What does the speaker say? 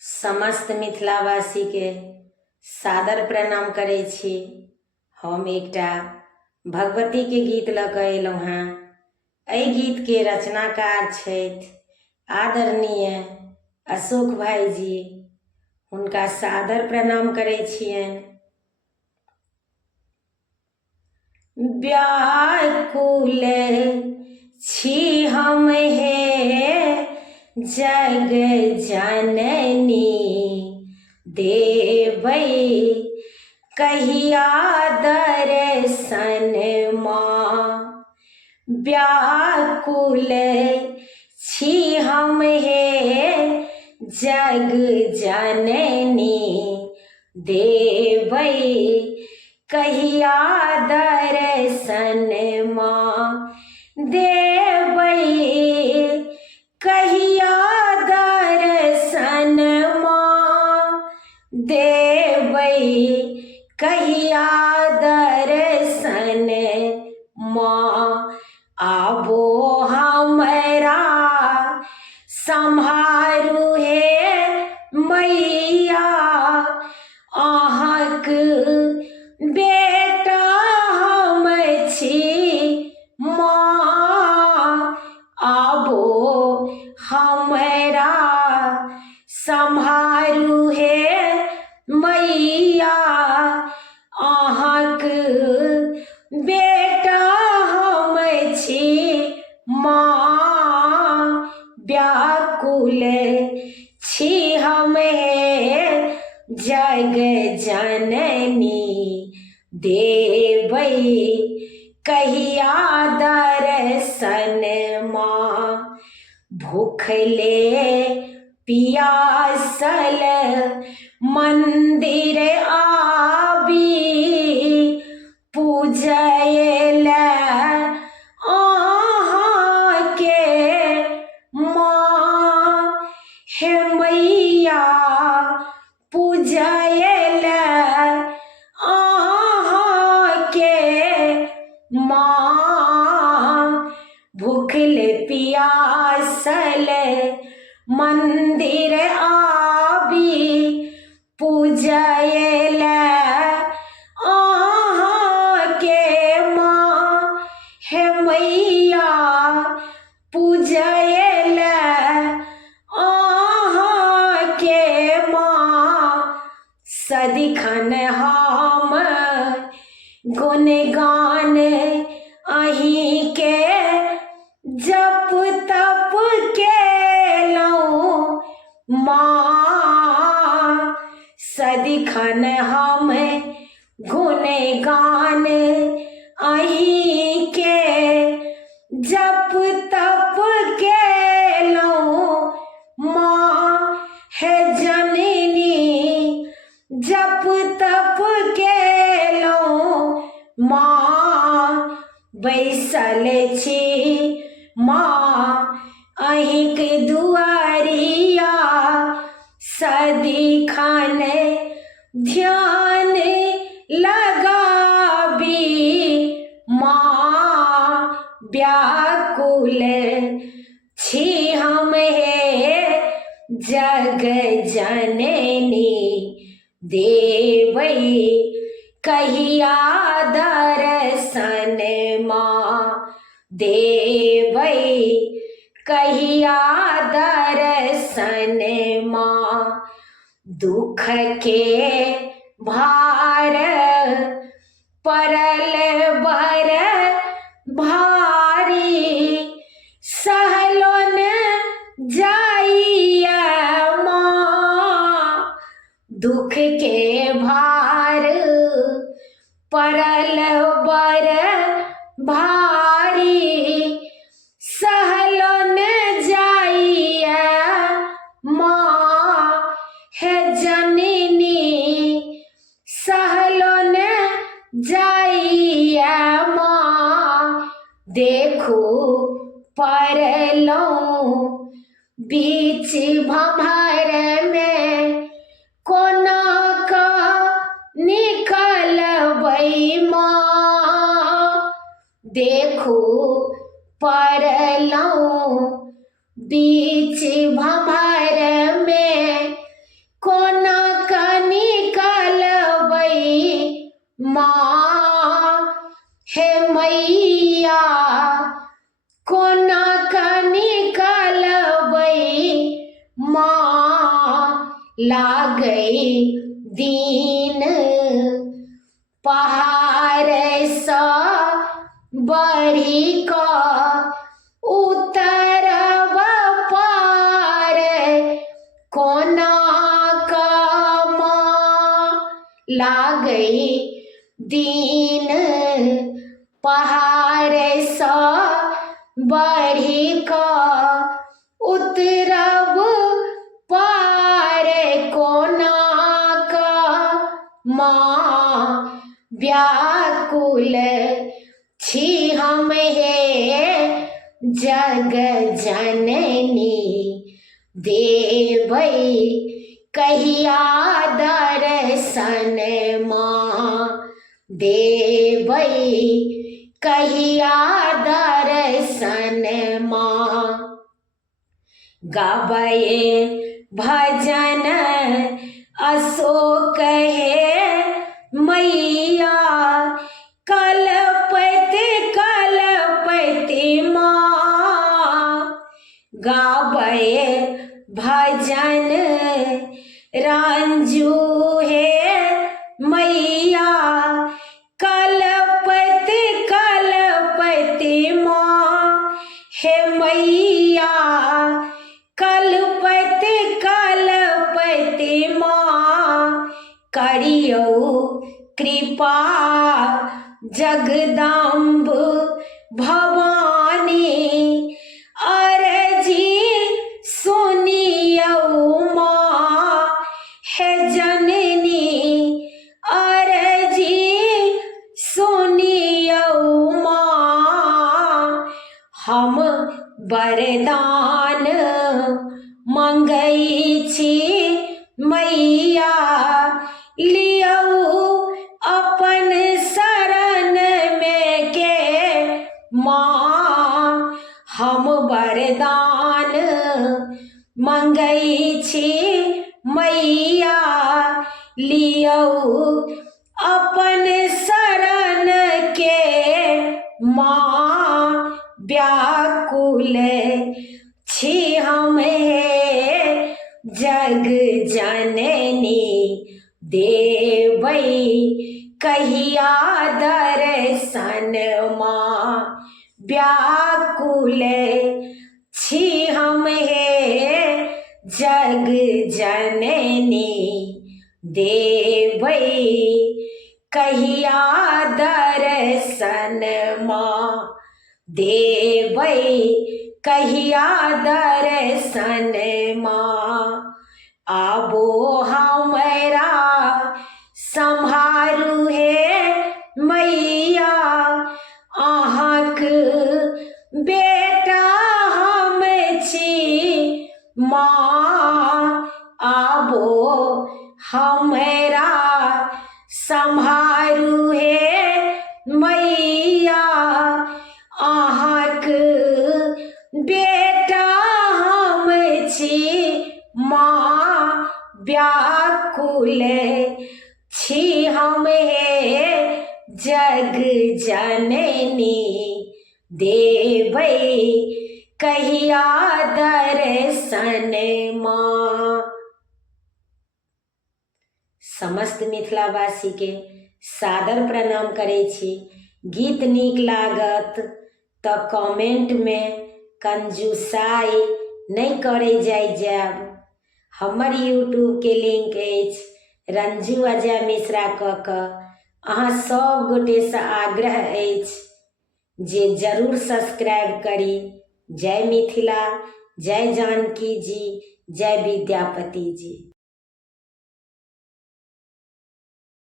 समस्त मिथिलावासी के सादर प्रणाम करै छी। हम एकटा भगवती के गीत लऽ कऽ अयलहुँ हेँ। एहि गीत के रचनाकार छथि आदरणीय अशोक भाईजी। हुनका सादर प्रणाम करै छियनि। व्याकुल छी हम हे जग जननी, देबै कहिया दर्शन माँ। व्याकुल छी हम हे जग जननी, देबै कहिया दर्शन माँ। देबै कहिया दर्शन माँ, देबै कहिया दर्शन माँ। आबो हमरा सम्हारू हे मैया, अहाँक बेटा हम छी माँ। आबो हमरा सम्हारू हे मैया, अहाँक बेटा हम छी माँ। व्याकुल छी हम हे जग जननी, देबै कहिया दर्शन माँ। भूखले पियासल मंदिर आबी, पूजय लए अहाँके माँ। हे मैया पूजय लए अहाँके माँ। भूखले पियासल मंदिर आबी, पूजय लए अहाँके माँ। हे मैया पूजय लए अहाँके माँ। सदिखन हम गुणगान अहींके जप तप केलहुँ माँ। सदिखन हम गुणगान अहींके जप तप केलहुँ माँ। हे जननी जप तप केलहुँ माँ। बैसल छी माँ अहींके दुआरिया, सदिखन ध्यान लगाबी माँ। व्याकुल छी हम हे जग जननी, देबै कहिया दर्शन माँ। देबै कहिया दर्शन माँ। दुख के भार पड़ल बर भारी, सहलो न जाइया माँ। दुख के भार पड़ल बर भारी, सहलो न जाइया माँ। हे जननी सहलो न जाइया माँ। देखू पड़लहुँ बीच भंवर में, कोना कऽ निकलबै माँ। देखू पड़लहुँ बीच भंवर में, लागई दीन पहाड़ सा बढ़ी का उतरब पार कोना कमा लागई दीन पहाड़ सा बढ़ी का उतरब पार कोना कमा व्याकुल छी हम हे जग जननी देवै कहिया दर्शन माँ देवै कहिया दर्शन माँ गाबे भजन अशोक है मैया कलपत माँ गाबे भजन रंजू है मैया कलपत माँ हे मैया कलपत माँ करियो कृपा जगदम्ब भवानी अरजी सुनियो माँ हे जननी अरजी सुनियो माँ हम वरदान मंगई छी मैया लियो अपन शरण में के माँ हम वरदान मंगई छी मैया लियो अपन शरण के माँ व्याकुल छी हम हे जग जननी देवै कहिया दर्शन माँ व्याकुल छी हम हे जग जननी देवै कहिया दर्शन माँ देवै कहिया दर्शन माँ आबो हमरा सम्हारू हे मैया अहाँक बेटा हम छी माँ आबो हमरा सम्हारू हे मैया अहाँक बेटा हम छी माँ व्याकुल छी हम हे जग जननी देवै कहिया दर्शन माँ। समस्त मिथिलावासी के सादर प्रणाम करै छी। गीत नीक लागत तऽ कमेंट में कंजूसाई नहीं करे जायब। हमर यूट्यूब के लिंक अछि रंजू अजय मिश्रा कऽ अहाँ सब गोटे से आग्रह अछि जे जरूर सब्सक्राइब करी। जय मिथिला, जय जानकी जी, जय विद्यापति जी।